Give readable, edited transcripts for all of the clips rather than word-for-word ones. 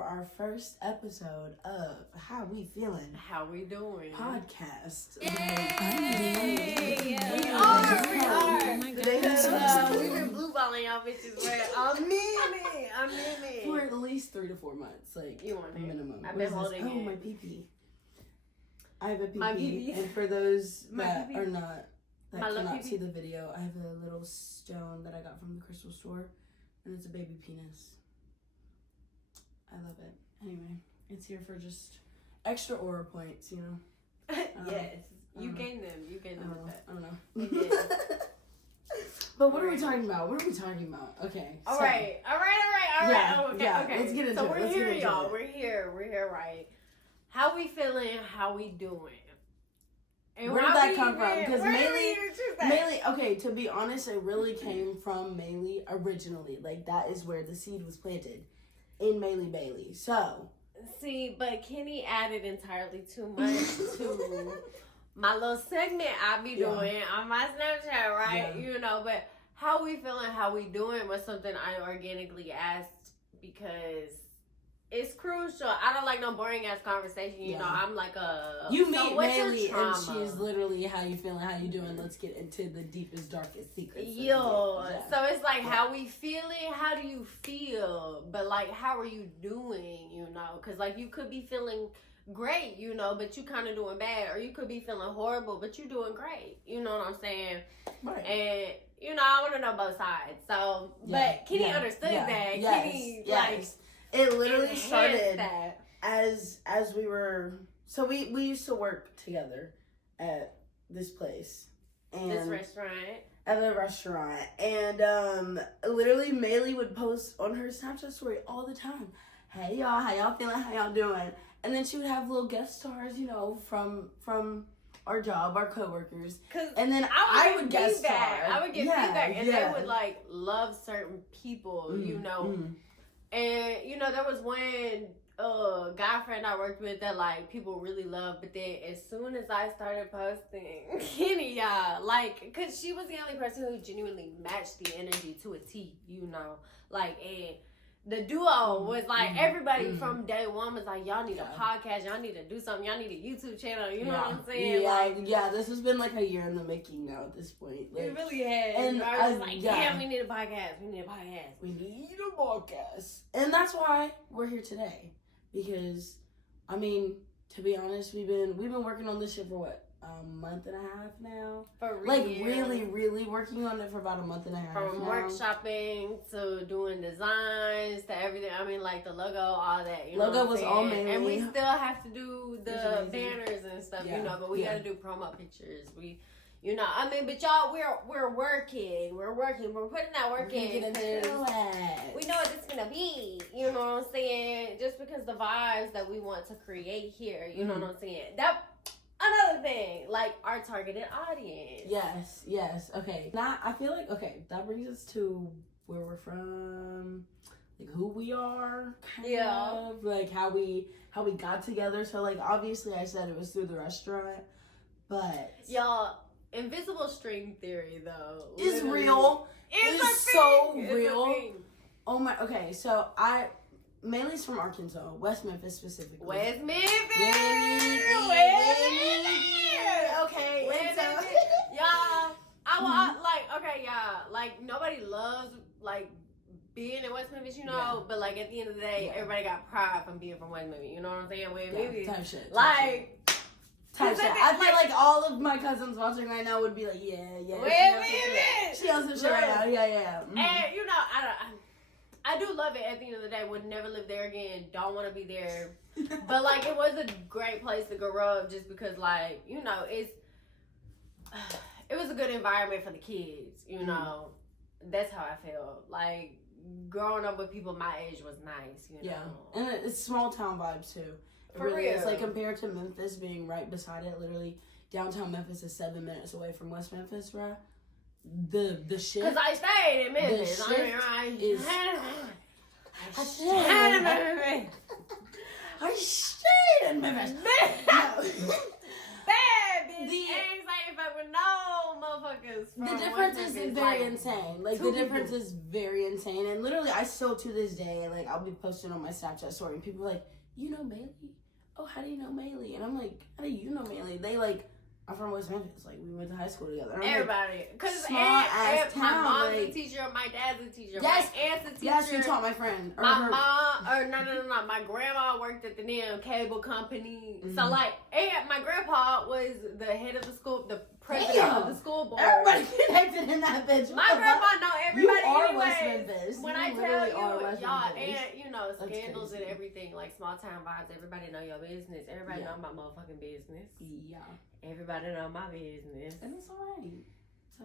for our first episode of How We Feelin. How We Doin podcast. Yay! We are. Oh my God. We've been blueballing y'all bitches for a minute. For at least 3 to 4 months, like you want it? minimum. I've been holding it. Oh, my pee-pee. I have a My pee-pee. pee-pee. And for those My that pee-pee. are not, that My little cannot pee-pee. see the video, I have a little stone that I got from the crystal store, and it's a baby penis. I love it. Anyway, it's here for just extra aura points, you know? Yes. You gain them. You gain them with that. I don't know. Yeah. But what are we talking about? Okay. All so, right. Yeah, Oh, okay. yeah, Okay. let's get into so it. we're Let's here, get into y'all. it. We're here, right? How we feeling? How we doing? And Where did that come from? Because Maylee, Maylee, okay, to be honest, it really came from Maylee originally. Like, that is where the seed was planted. In Maylee Bailey. So. See, but Kenny added entirely too much to my little segment I be doing on my Snapchat, right? Yeah. You know, but how we feeling, how we doing was something I organically asked because it's crucial. I don't like no boring ass conversation. You know, I'm like You so meet what's your Maylee and trauma? she's literally, how you feeling, how you doing, let's get into the deepest, darkest secrets. So it's like how we feeling, how do you feel, but like how are you doing, you know, because like you could be feeling great, you know, but you kind of doing bad, or you could be feeling horrible but you doing great, you know what I'm saying? Right. And you know, I want to know both sides. So but Kenny understood that. Kenny like it literally enhanced started that. as we were, so we used to work together at this place. And This restaurant. At the restaurant. And literally Maylee would post on her Snapchat story all the time. Hey y'all, how y'all feeling? How y'all doing? And then she would have little guest stars, you know, from our job, our coworkers. And then I would guest star. I would get feedback, and they would like love certain people, you know. And you know, there was one guy friend I worked with that like people really loved, but then as soon as I started posting Kenny, like, cause she was the only person who genuinely matched the energy to a T, you know, like, and the duo was like everybody from day one was like, y'all need a podcast, y'all need to do something, y'all need a YouTube channel, you know what I'm saying? This has been like a year in the making now at this point. Like, it really has. And I was like, damn, we need a podcast. We need a podcast. And that's why we're here today. Because, I mean, to be honest, we've been working on this shit for what? A month and a half now. For real. Like really working on it for about a month and a half. From workshopping to doing designs to everything. I mean, like the logo, all that. You know logo was all Maylee. And we still have to do the banners and stuff, you know. But we got to do promo pictures. You know, I mean, but y'all, we're working. We're putting that work in. We know what it's gonna be. You know what I'm saying? Just because the vibes that we want to create here. You know what I'm saying? That. Another thing, like our targeted audience. Yes. Okay. Now I feel like that brings us to where we're from, like who we are, kind of, like how we got together. So like obviously I said it was through the restaurant, but y'all, invisible string theory though is real. It's so real. Oh my. Okay, so Maylee's from Arkansas, West Memphis specifically. West Memphis. Okay. Y'all, like nobody loves like being in West Memphis, you know, but like at the end of the day, everybody got pride from being from West Memphis. You know what I'm saying? West Memphis. Type shit. Type shit. I feel like all of my cousins watching right now would be like, yeah. She knows some shit right now. Yeah. Mm-hmm. And you know, I do love it at the end of the day. Would never live there again. Don't want to be there. But, like, it was a great place to grow up just because, like, you know, it was a good environment for the kids, you know. That's how I feel. Like, growing up with people my age was nice, you know. Yeah. And it's small town vibes, too. For real. It's like compared to Memphis being right beside it, literally, downtown Memphis is 7 minutes away from West Memphis, bruh. The shift. Because I stayed in Memphis. The shift I stayed in Memphis. Bad bitch. Ain't excited fuck even know motherfuckers. The difference is very insane. Like, the difference is very insane. And literally, I still, to this day, like, I'll be posting on my Snapchat story, and people are like, you know Maylee? Oh, how do you know Maylee? And I'm like, how do you know Maylee? They, like, I'm from West Memphis. Like, we went to high school together. I'm everybody. Because my mom's a teacher, my dad's a teacher, yes, my aunt's a teacher. Yes, you taught my friend. No. My grandma worked at the damn cable company. Mm-hmm. So, like, and my grandpa was the head of the school, the president of the school board. Everybody connected in that bitch. My grandma know everybody. You are anyways. West Memphis. When you I tell you, y'all, Memphis. and you know, scandals and everything, like small town vibes. Everybody know your business. Everybody know my motherfucking business. Yeah. Everybody know my business. And it's alright.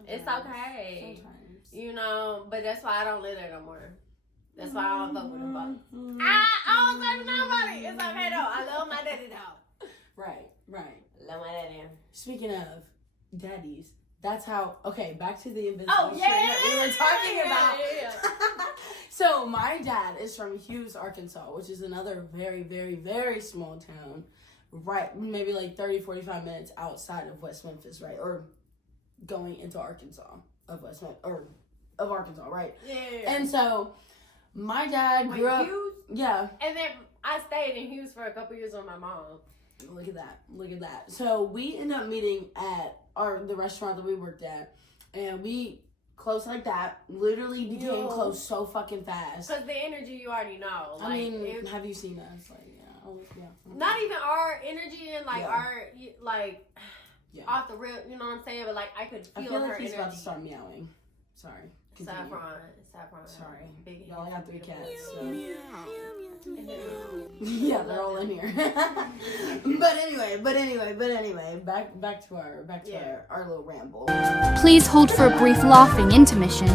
It's okay. Sometimes. You know, but that's why I don't live there no more. That's why I don't fuck with them folks. I don't talk to nobody. It's okay though. I love my daddy though. Right. Love my daddy. Speaking of daddies, that's how. Okay, back to the invisible string that we were talking about. Yeah. So my dad is from Hughes, Arkansas, which is another very, very, very small town. Right, maybe like 30, 45 minutes outside of West Memphis, right? Or going into Arkansas of Arkansas, right? Yeah. And so my dad grew up. Hughes? Yeah. And then I stayed in Hughes for a couple years with my mom. Look at that. So we ended up meeting at the restaurant that we worked at, and we close like that. Literally became close so fucking fast. Cause the energy you already know. Like, I mean, have you seen us? Like, yeah. Not even our energy and like our off the rip. You know what I'm saying? But like I could feel her like he's energy. about to start meowing. Sorry. Saffron. Sorry. Big y'all got 3 cats. So. Yeah. Yeah, they're all in here. but anyway, back to our little ramble. Please hold for a brief laughing intermission.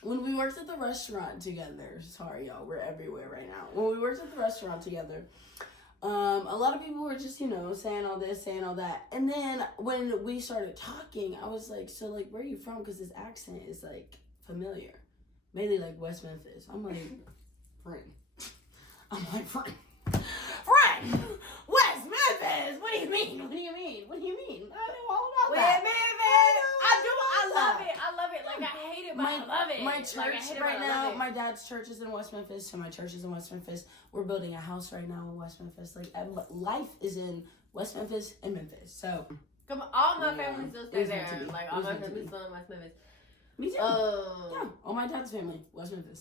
When we worked at the restaurant together, sorry y'all, we're everywhere right now. When we worked at the restaurant together, a lot of people were just, saying all this, saying all that. And then when we started talking, I was like, so like, where are you from? Because this accent is like familiar. Mainly like West Memphis. I'm like, friend. West Memphis! What do you mean? I know all about that. I love it. Like, I hate it, but I love it. My church right now, my dad's church is in West Memphis, so my church is in West Memphis. We're building a house right now in West Memphis. Like, life is in West Memphis and Memphis. So, come on, all my family still stay there. Like, all my family still in West Memphis. Me too. Yeah, all my dad's family, West Memphis,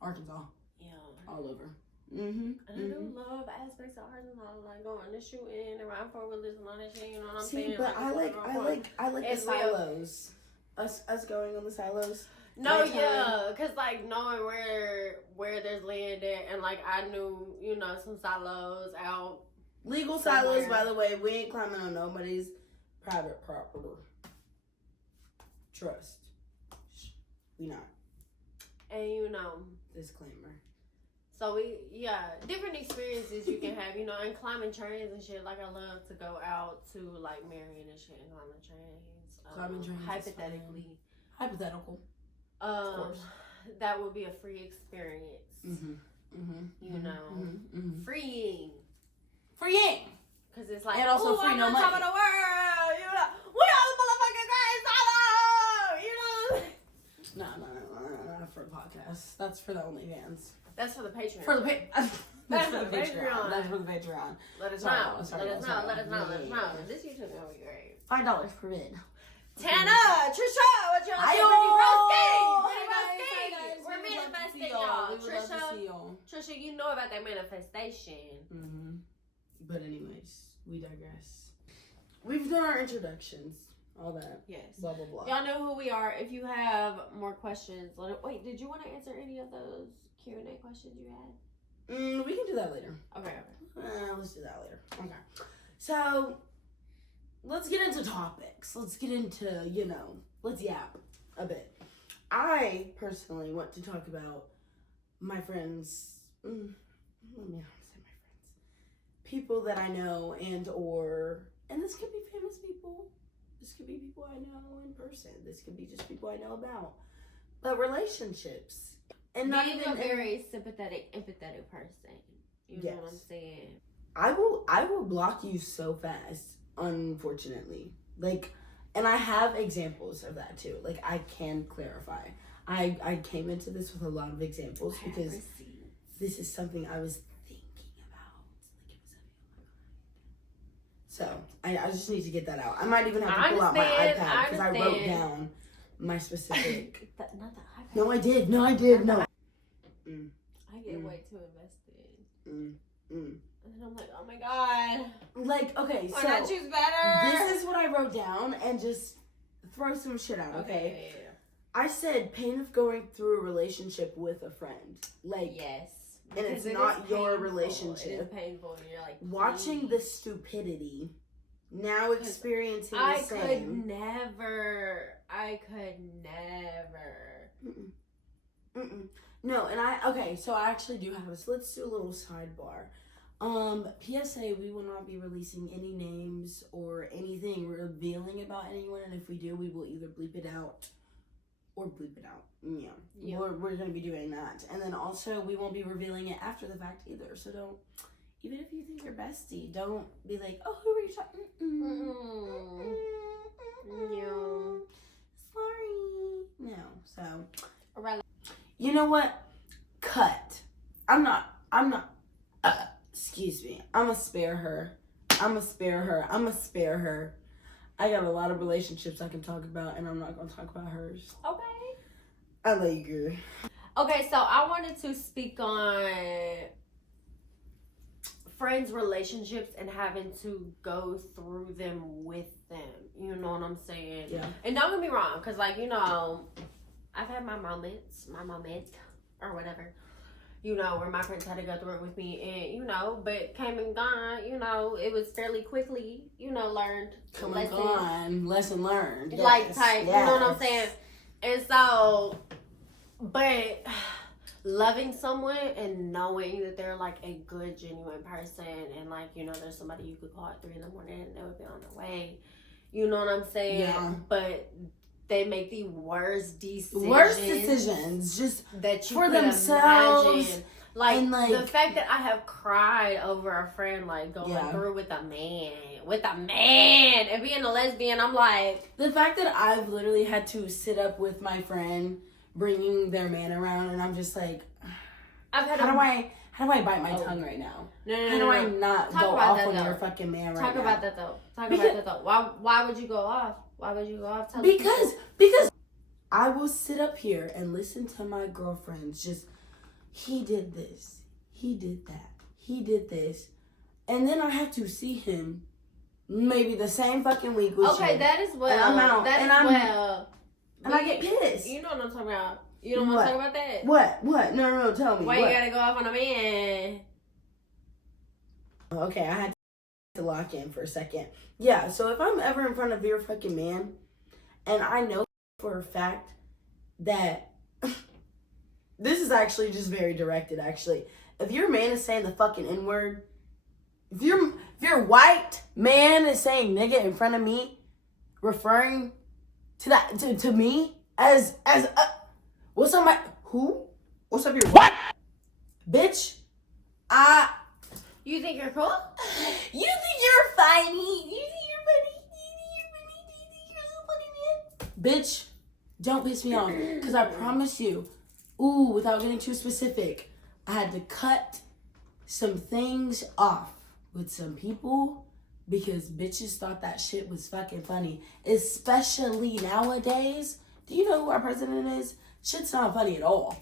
Arkansas. Yeah. All over. And I do love aspects of Arkansas, like going to shooting around 4-wheelers and all that shit. You know what I'm saying? But I like the silos. Us going on the silos. No, yeah, cause like knowing where there's land at, and like I knew some silos out. Legal somewhere. Silos, by the way. We ain't climbing on nobody's private property. Trust. We not. And disclaimer. So different experiences you can have, and climbing trains and shit. Like I love to go out to like Marion and shit and climbing trains. Climbing trains. Hypothetical. Of course. That would be a free experience. Freeing. Cause it's like, and also free no money. Top of the world. We are the motherfucking greatest solo. No, for the podcast. That's for the OnlyFans. That's for the Patreon. That's for the Patreon. That's for the Patreon. Let us know. This YouTube will be great. $5 per vid. Tana, Trisha, what's your We're manifesting, y'all. Trisha, you know about that manifestation. But anyways, we digress. We've done our introductions. All that. Yes. Blah, blah, blah. Y'all know who we are. If you have more questions, wait, did you want to answer any of those Q&A questions you had? We can do that later. Okay. Let's do that later. Okay. So, let's get into topics. Let's get into, let's yap a bit. I personally want to talk about my friends. Let me not say my friends. People that I know and this could be famous people. This could be people I know in person. This could be just people I know about. But relationships. And not being even a very sympathetic, empathetic person. You know what I'm saying? I will block you so fast, unfortunately. Like, and I have examples of that too. Like, I can clarify. I came into this with a lot of examples because this is something I was thinking about. So I just need to get that out. I might even have to pull out my iPad because I wrote down my specific. Not the iPad. No, I did. No. I get way too invested. And I'm like, oh my god. Like, okay, why so not choose better? This is what I wrote down, and just throw some shit out, okay? Yeah. I said pain of going through a relationship with a friend. Like, yes. And it's not your relationship. It is painful, and you're like, watching the stupidity, now experiencing the same. I could never. No, and so I actually do have this. Let's do a little sidebar. PSA, we will not be releasing any names or anything revealing about anyone, and if we do, we will either bleep it out or bleep it out. Yeah. We're going to be doing that. And then also, we won't be revealing it after the fact either, so don't, even if you think you're bestie, don't be like, oh, who are you talking? No. Sorry. No, so. Right. You know what? Cut. I'm not, excuse me. I'm gonna spare her. I got a lot of relationships I can talk about, and I'm not gonna talk about hers. Okay. I like her. Okay, so I wanted to speak on friends' relationships and having to go through them with them. You know what I'm saying? Yeah. And don't get me wrong, because, like, I've had my moments, or whatever, where my friends had to go through it with me, and, but came and gone, it was fairly quickly, learned. Come and gone, lesson learned. Yes. Like, type, you know what I'm saying? And so, but loving someone and knowing that they're, like, a good, genuine person, and, like, there's somebody you could call at 3 a.m. and they would be on their way, you know what I'm saying? Yeah. But they make the worst decisions. Just that you for could themselves. Imagine. Like, and the fact that I have cried over a friend, like, going through with a man, and being a lesbian, I'm like... The fact that I've literally had to sit up with my friend, bringing their man around, and I'm just like... How do I bite my tongue right now? No, How do I not go off on your fucking man right now? Talk about that, though. Why would you go off? Why would you go off? Because I will sit up here and listen to my girlfriends just, he did this, he did that, he did this, and then I have to see him maybe the same fucking week with you. Okay, that is well. And I'm out. And I get pissed. You know what I'm talking about. You don't want to talk about that? What? No, tell me. Why you gotta go off on a man? Okay, I had to lock in for a second. Yeah, so if I'm ever in front of your fucking man, and I know for a fact that this is actually just very directed, actually. If your man is saying the fucking N-word, if your white man is saying nigga in front of me, referring to that to me as what's up what's up your what? Bitch, you think you're cool? You think you're funny? You think you're funny? You're so funny, man. Bitch, don't piss me off. Because I promise you, without getting too specific, I had to cut some things off with some people because bitches thought that shit was fucking funny. Especially nowadays. Do you know who our president is? Shit's not funny at all.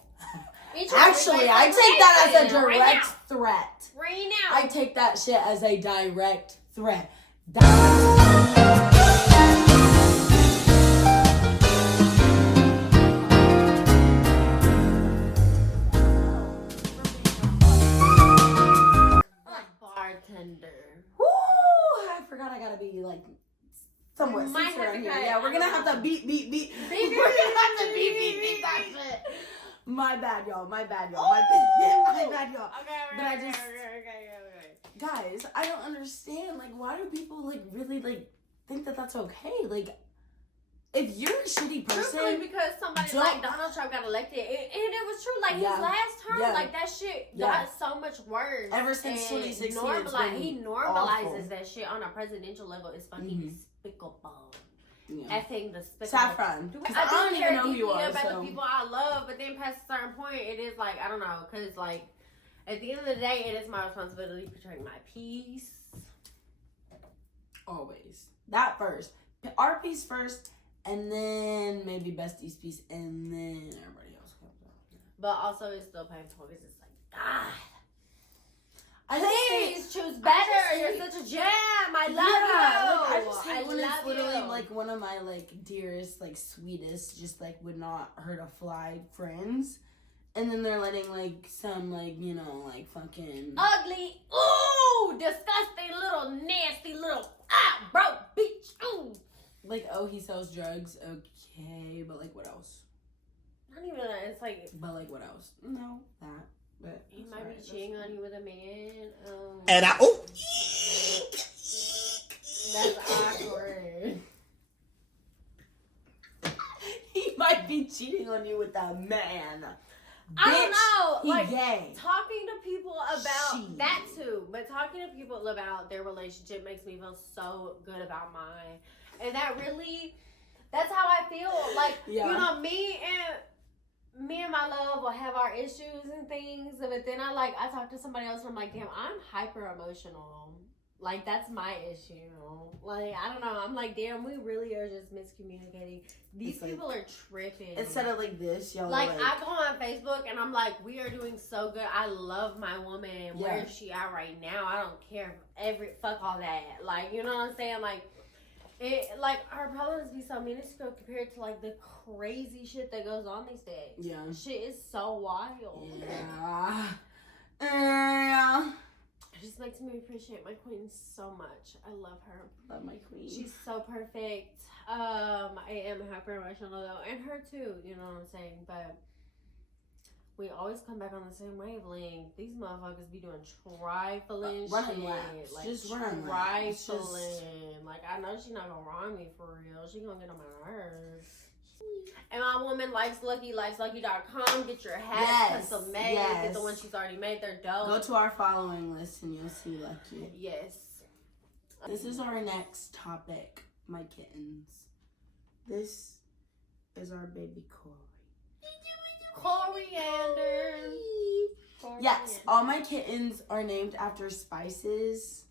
Actually, I take that as a direct threat. Right now. I take that shit as a direct threat. Bartender. Woo! I forgot I gotta be like somewhat around here. Yeah, we're gonna have to beat. We're gonna have to beat that shit. My bad, y'all. My bad, y'all. Okay. But I just, guys, I don't understand. Like, why do people like really like think that that's okay. Like, if you're a shitty person, truthfully, because somebody like Donald Trump got elected, and it was true. Like his last term, like that shit got so much worse. Ever since 2016, he normalizes that shit on a presidential level. It's fucking despicable. Yeah. Effing despicable. Saffron. I don't even know who you are. About the people I love, but then past a certain point, it is like I don't know, because like at the end of the day, it is my responsibility to protect my peace. Always that first, our peace first. And then maybe Bestie's piece, and then everybody else comes up. But also, it's still painful because it's like, God, please choose better. You're such a gem. I love you. Like, I just hate when it's literally like one of my like dearest, like sweetest, just like would not hurt a fly friends, and then they're letting like some like like fucking ugly, ooh, disgusting little nasty little broke bitch. Ooh. Like, oh, he sells drugs. Okay, but like, what else? Not even that. It's like, but like, what else? No, that. But he might be cheating on you with a man. And that's awkward. He might be cheating on you with a man. I don't know. He like gay. Talking to people about that too, but talking to people about their relationship makes me feel so good about mine. And that's how I feel. Like, me and my love will have our issues and things, but then I talk to somebody else and I'm like, damn, I'm hyper emotional. Like, that's my issue. Like, I don't know. I'm like, damn, we really are just miscommunicating. These people are tripping. Instead of like this, y'all like I go on Facebook and I'm like, we are doing so good. I love my woman. Yeah. Where is she at right now? I don't care. Fuck all that. Like, you know what I'm saying? Like, our problems be so minuscule compared to like the crazy shit that goes on these days. Yeah, shit is so wild. Yeah. It just makes me appreciate my queen so much. I love her. Love my queen. She's so perfect. I am hyper emotional though, and her too. You know what I'm saying? But we always come back on the same wavelength. These motherfuckers be doing trifling running shit. laps. Like, just running laps. Trifling. Like, I know she's not gonna wrong me for real. She gonna get on my nerves. And my woman likes Lucky, likeslucky.com. Get your hat custom made. Get the one she's already made. They're dope. Go to our following list and you'll see Lucky. Yes. This is our next topic, my kittens. This is our baby Corey. Coriander. Yes, all my kittens are named after spices.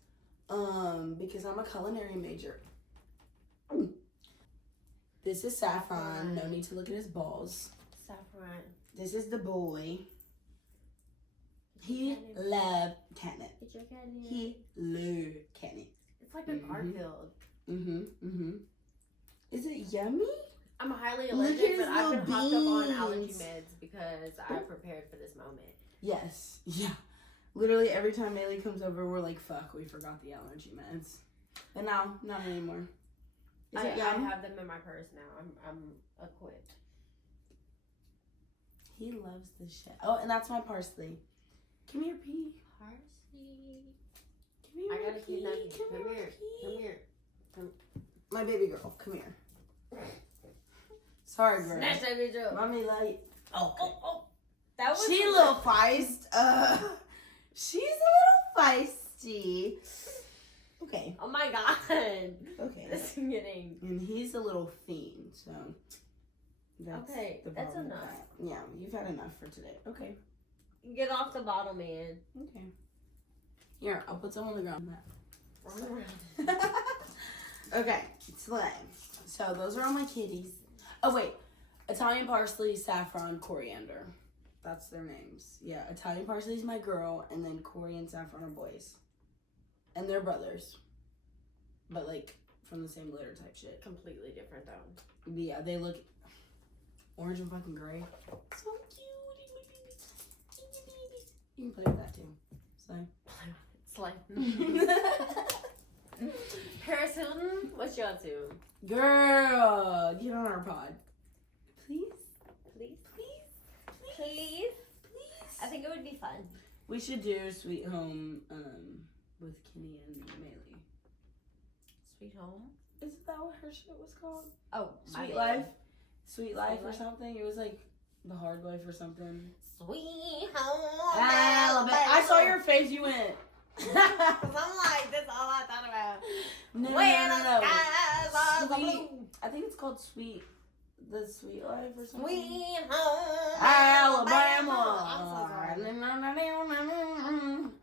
Because I'm a culinary major. This is Saffron. No need to look at his balls. Saffron. This is the boy. He loved catnip. Get your catnip. He loved catnip. It's like a Garfield. Is it yummy? I'm highly allergic, but I've been hopped up on allergy meds because I prepared for this moment. Yes. Yeah. Literally every time Maylee comes over, we're like, fuck, we forgot the allergy meds. But now, not anymore. I have them in my purse now. I'm equipped. He loves this shit. Oh, and that's my parsley. Come here, P. Parsley. Come here, I gotta P. kidnap you. Come here. My baby girl, come here. Sorry, girl. Snatch that bitch up. Mommy, like. Oh. That was She a little feist. She's a little feisty. Okay. Oh my god. Okay. This is getting. And he's a little fiend, so. That's okay, that's enough. Yeah, you've had enough for today. Okay. Get off the bottle, man. Okay. Here, I'll put some on the ground. Run around. Okay, slime. So those are all my kitties. Oh wait, Italian parsley, saffron, coriander. That's their names. Yeah, Italian parsley is my girl, and then Corey and Saffron are boys. And they're brothers. But like from the same litter type shit. Completely different though. Yeah, they look orange and fucking gray. So cute. You can play with that too. Slime. Paris Hilton, what you up to? Girl, get on our pod. Please? I think it would be fun. We should do Sweet Home with Kenny and Maylee. Sweet Home? Isn't that what her shit was called? Oh, Sweet Life? Sweet Life or something? It was like The Hard Life or something. Sweet home Alabama. I saw your face, you went. Cause I'm like, that's all I thought about. No. Sweet. I think it's called Sweet. The Sweet Life or something. Sweet home Alabama. I'm so sorry.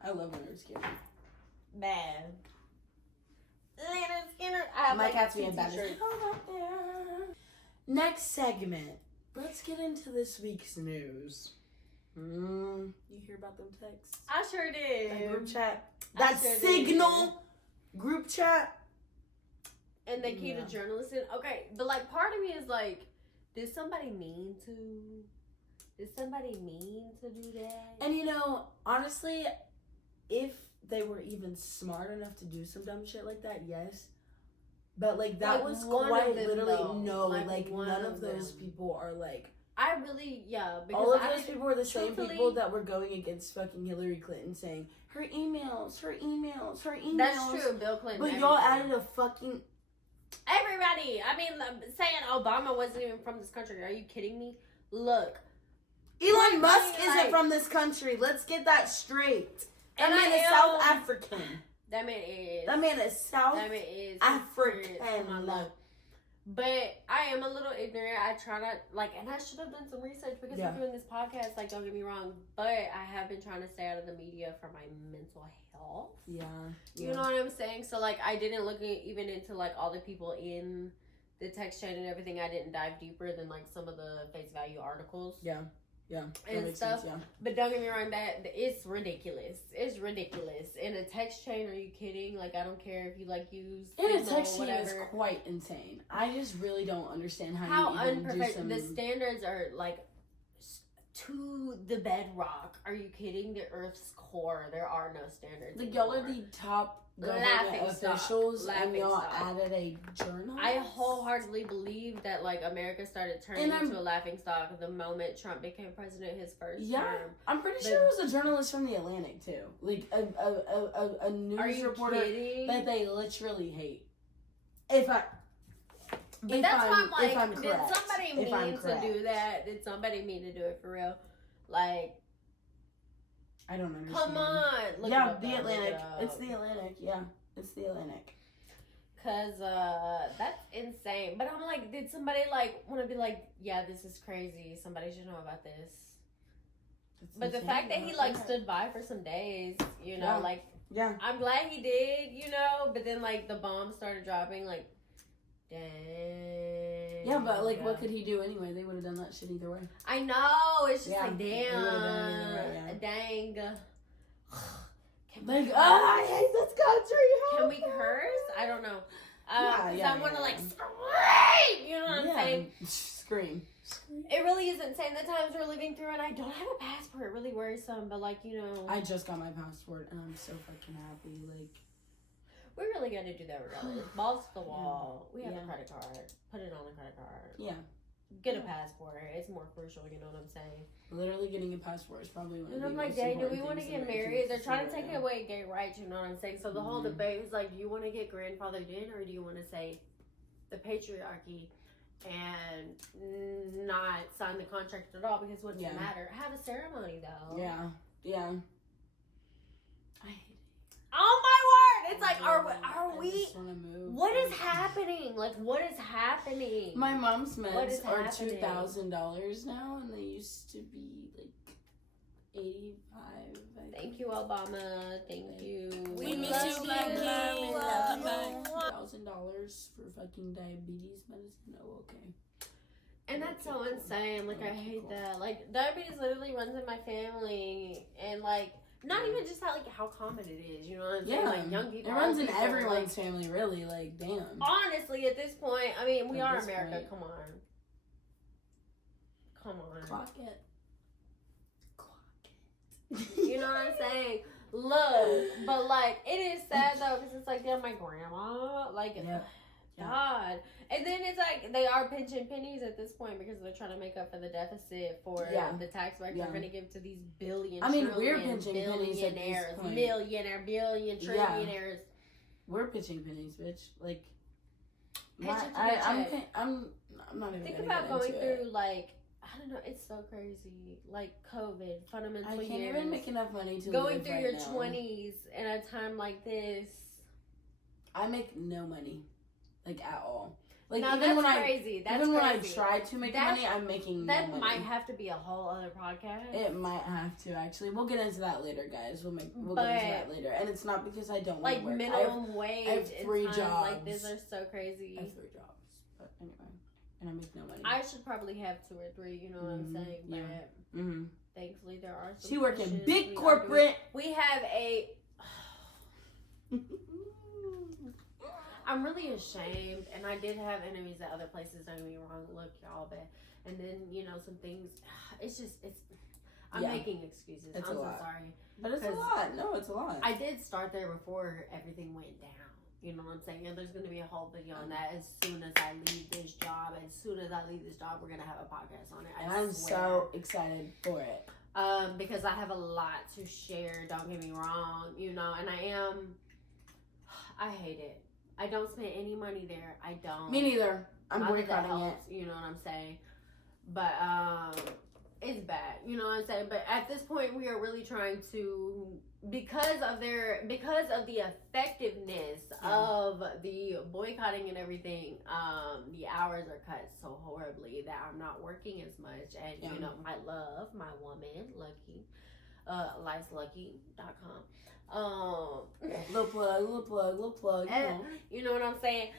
I love Leonard Skinner. Bad. Leonard Skinner. My cat's being bad. Next segment. Let's get into this week's news. You hear about them texts? I sure did. That group chat. That Signal group chat. And they keep the journalists in. Okay, but like part of me is like, did somebody mean to do that? And you know, honestly, if they were even smart enough to do some dumb shit like that, yes. But like that was quite literally no. Like none of those people are like. I really because all of those people were the same people that were going against fucking Hillary Clinton, saying her emails. That's true, Bill Clinton. But y'all added a fucking. Everybody. I mean, saying Obama wasn't even from this country. Are you kidding me? Look. Elon Musk isn't from this country. Let's get that straight. That man is South African. That man is. South African. But I am a little ignorant. I try not, and I should have done some research because we're doing this podcast, don't get me wrong. But I have been trying to stay out of the media for my mental health. Yeah. You know what I'm saying? So, I didn't look even into, all the people in the text chain and everything. I didn't dive deeper than, some of the face value articles. Yeah. Yeah, and stuff. Sense, But don't get me wrong, that it's ridiculous. It's ridiculous. In a text chain, are you kidding? I don't care if you use in a text chain is quite insane. I just really don't understand how you even do some... The standards are to the bedrock. Are you kidding? The Earth's core. There are no standards. Y'all are the top government officials, and y'all added a journalist. I wholeheartedly believe that America started turning into a laughing stock the moment Trump became president his first term. I'm pretty sure it was a journalist from the Atlantic too, a news reporter that they literally hate. Did somebody mean to do that? Did somebody mean to do it for real? I don't understand. Come on. The Atlantic. It's the Atlantic. Yeah, it's the Atlantic. Cause that's insane. But I'm did somebody want to be yeah, this is crazy. Somebody should know about this. But the fact that he stood by for some days, you know, I'm glad he did, you know. But then the bombs started dropping, dang. Yeah, but what could he do anyway? They would have done that shit either way. I know. It's just damn. Dang. I hate this country. Can we curse? I don't know. I want to scream. You know what I'm saying? Scream. It really is insane the times we're living through, and I don't have a passport. It really worrisome, but you know. I just got my passport, and I'm so fucking happy. We really got to do that regardless. Balls to the wall. We have a credit card. Put it on a credit card. Yeah. Get a passport. It's more crucial, you know what I'm saying? Literally getting a passport is probably one of the most important things. Do we want to get married? They're trying to take away gay rights, you know what I'm saying? So the whole debate is do you want to get grandfathered in, or do you want to say the patriarchy and not sign the contract at all? Because what does it matter? Have a ceremony, though. Yeah. Yeah. Oh my word! It's are we? What is happening? What is happening? My mom's meds are $2,000 now, and they used to be $85. Thank you, Obama. Thank you. We miss you, $1,000 for fucking diabetes medicine. Oh, okay. And that's so insane. I hate that. Diabetes literally runs in my family, and not even just how common it is, you know what I'm saying? Young people. It runs in everyone's family, really. Damn. Honestly, at this point, I mean, we are America. Come on. Clock it. You know what I'm saying? Look, but it is sad though, because it's damn, my grandma, God. And then it's they are pinching pennies at this point because they're trying to make up for the deficit for the tax break they're going to give to these we're pinching pennies at this point. Trillionaires. We're pinching pennies, bitch. I'm not even. Think about going through like, I don't know. It's so crazy. Like COVID, fundamental years. I can't even make enough money to going live through your 20s in a time like this. I make no money, like at all. Like no, even when crazy. When I try to make money, I'm making no money. That might have to be a whole other podcast. It might have to actually. We'll get into that later, guys. We'll get into that later. And it's not because I don't like work. minimum wage. I have 3 jobs. Like this are so crazy. I have 3 jobs, but anyway, and I make no money. I should probably have 2 or 3. You know what I'm saying? But thankfully, there are some. She working big corporate. We have a. I'm really ashamed, and I did have enemies at other places. Don't get me wrong. Look, y'all, but and then some things. It's just I'm making excuses. I'm so sorry, but it's a lot. No, it's a lot. I did start there before everything went down. You know what I'm saying? And there's gonna be a whole video on that as soon as I leave this job. As soon as I leave this job, we're gonna have a podcast on it. I'm so excited for it. Because I have a lot to share. Don't get me wrong. And I hate it. I don't spend any money there. I don't. Me neither. I'm boycotting it. You know what I'm saying? But it's bad. You know what I'm saying? But at this point, we are really trying to, because of the effectiveness of the boycotting and everything. The hours are cut so horribly that I'm not working as much. And my love, my woman, Lucky, lifelucky.com. Little plug. You know what I'm saying?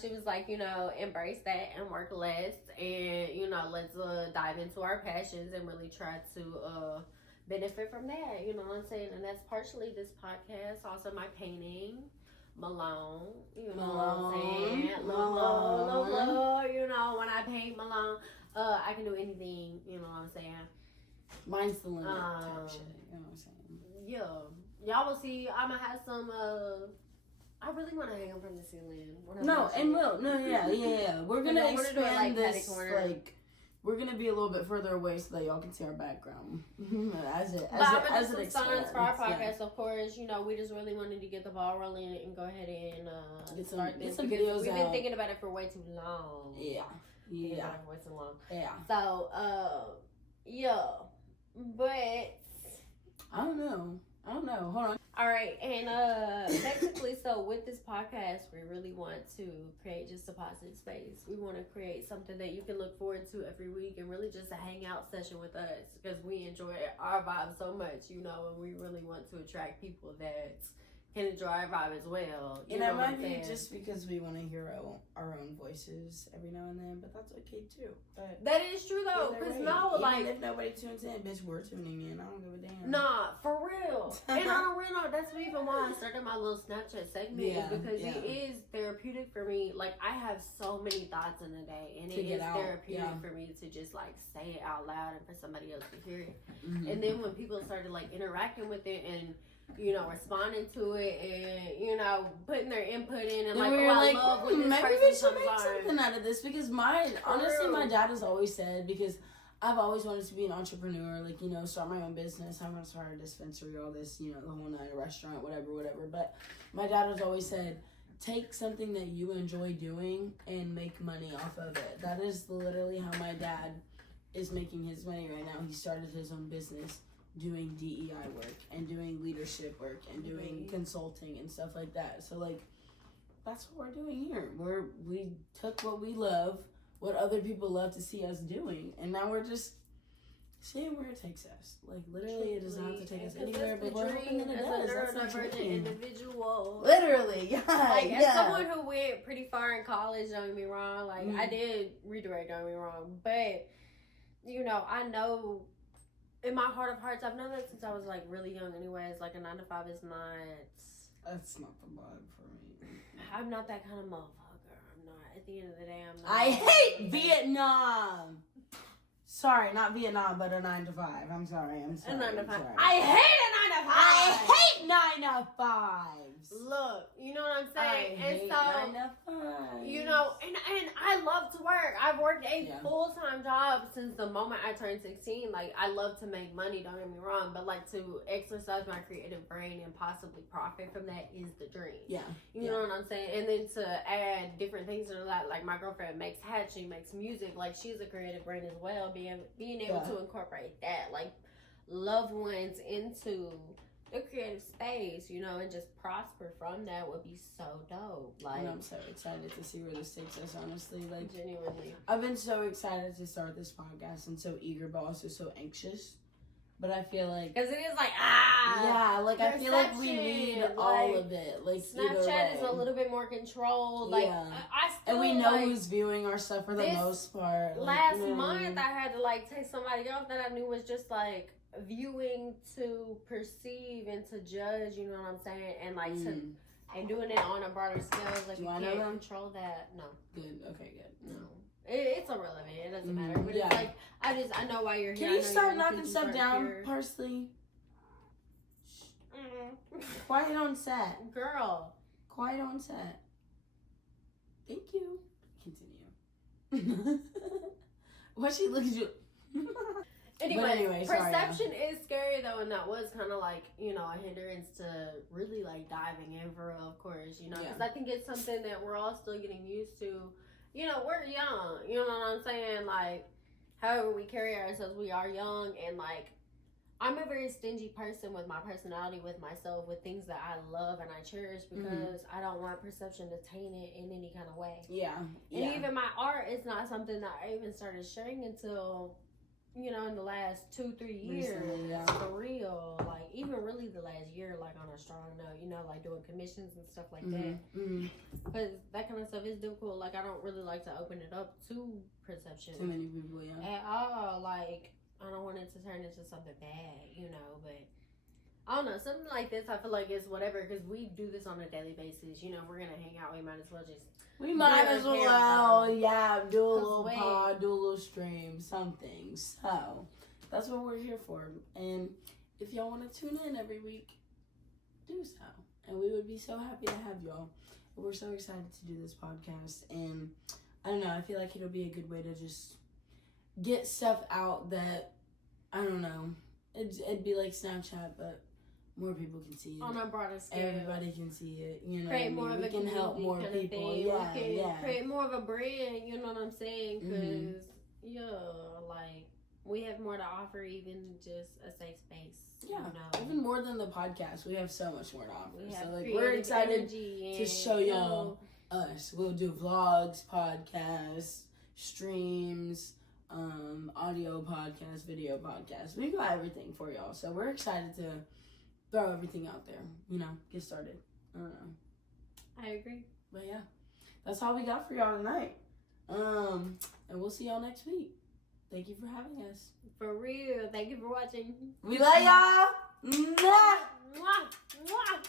She was like, embrace that and work less, and let's dive into our passions and really try to benefit from that. You know what I'm saying? And that's partially this podcast, also my painting, Malone. You know what I'm saying? Malone. When I paint Malone, I can do anything. You know what I'm saying? Mine's the limit type shit. You know what I'm saying? Yeah, y'all will see. I'm gonna have some. I really want to hang them from the ceiling. We're gonna expand this. We're gonna be a little bit further away so that y'all can see our background as it expands. Signs for our podcast, of course. We just really wanted to get the ball rolling and go ahead and start this because we've been thinking about it for way too long. Yeah. Way too long. Yeah. So, but I don't know. Hold on. All right, and basically, so with this podcast, we really want to create just a positive space. We want to create something that you can look forward to every week, and really just a hangout session with us because we enjoy our vibe so much, and we really want to attract people that can enjoy our vibe as well. And it might be just because we want to hear our own voices every now and then, but that's okay too. But that is true though, because even if nobody tunes in, bitch, we're tuning in. I don't give a damn. Nah, for real. And on a real note, that's even why I started my little Snapchat segment is because it is therapeutic for me. Like I have so many thoughts in a day, and it is therapeutic for me to just say it out loud and for somebody else to hear it. Mm-hmm. And then when people started interacting with it and responding to it and, putting their input in and we were I love when this maybe we should make something out of this because my dad has always said, because I've always wanted to be an entrepreneur, start my own business. I'm going to start a dispensary, all this, the whole night, a restaurant, whatever. But my dad has always said, take something that you enjoy doing and make money off of it. That is literally how my dad is making his money right now. He started his own business doing DEI work and doing leadership work and doing consulting and stuff like that. So that's what we're doing here. We took what we love, what other people love to see us doing, and now we're just seeing where it takes us. Literally, it does not have to take us anywhere, but we're hoping that it does. That's the dream. Individual. Literally, as someone who went pretty far in college, don't get me wrong. I did redirect, don't get me wrong, but I know. In my heart of hearts, I've known that since I was really young anyways, a 9 to 5 is not... That's not the vibe for me. I'm not that kind of motherfucker. I'm not. At the end of the day, I'm not. I hate Vietnam Sorry, not Vietnam, but a 9 to 5. I'm sorry. A 9 to 5. Sorry. I hate a 9 to 5. I hate 9 to 5s. Look, you know what I'm saying? I hate 9 to 5s. You know, and I love to work. I've worked a full-time job since the moment I turned 16. Like, I love to make money, don't get me wrong, but like to exercise my creative brain and possibly profit from that is the dream. Yeah. You know what I'm saying? And then to add different things to that, like my girlfriend makes hats, she makes music, like she's a creative brain as well. Being able to incorporate that, like loved ones into the creative space, you know, and just prosper from that would be so dope. Like, and I'm so excited to see where this takes us, honestly. Like, genuinely. I've been so excited to start this podcast and so eager, but also so anxious. But I feel like... Because it is like, yeah, like, I feel like we need all of it. Like, Snapchat is a little bit more controlled. Like, I still, and we know who's viewing our stuff for the most part. Like, last month, I had to, like, take somebody else that I knew was just, like, viewing to perceive and to judge, you know what I'm saying? And, like, to... And doing it on a broader scale, like, you can't control that. No. Good. Okay, good. No. It's irrelevant. It doesn't matter. But it's like, I know why you're here. Can you start knocking stuff down, Parsley? Quiet on set. Girl. Quiet on set. Thank you. Continue. Why she look at you? Anyway, perception is scary though, and that was kind of like, you know, a hindrance to really like diving in for real, of course, you know, because I think it's something that we're all still getting used to. You know, we're young, you know what I'm saying? Like, however we carry ourselves, we are young, and like, I'm a very stingy person with my personality, with myself, with things that I love and I cherish, because I don't want perception to taint it in any kind of way. And even my art is not something that I even started sharing until, you know, in the last 2-3 years. For real. Like, even really the last year, like, on a strong note, you know, like doing commissions and stuff like that. Because that kind of stuff is difficult. Like, I don't really like to open it up to perception. Too many people, at all. Like, I don't want it to turn into something bad, you know, but I don't know, something like this, I feel like it's whatever, because we do this on a daily basis. You know, we're gonna hang out, we might as well just do a little pod, do a little stream, something. So that's what we're here for. And if y'all want to tune in every week, do so, and we would be so happy to have y'all. We're so excited to do this podcast, and I don't know, I feel like it'll be a good way to just get stuff out that, I don't know, it'd be like Snapchat, but more people can see it. On a broader scale. Everybody can see it, you know. Create more of a can help more people. We can create more of a brand, you know what I'm saying? Because, like, we have more to offer, even just a safe space. Yeah, you know? Even more than the podcast. We have so much more to offer. So, like, we're excited to show y'all us. We'll do vlogs, podcasts, streams, audio podcasts, video podcasts. We got everything for y'all. So we're excited to throw everything out there. You know, get started. I don't know. I agree. But yeah, that's all we got for y'all tonight. And we'll see y'all next week. Thank you for having us. For real. Thank you for watching. We love y'all. Mwah. Mwah. Mwah.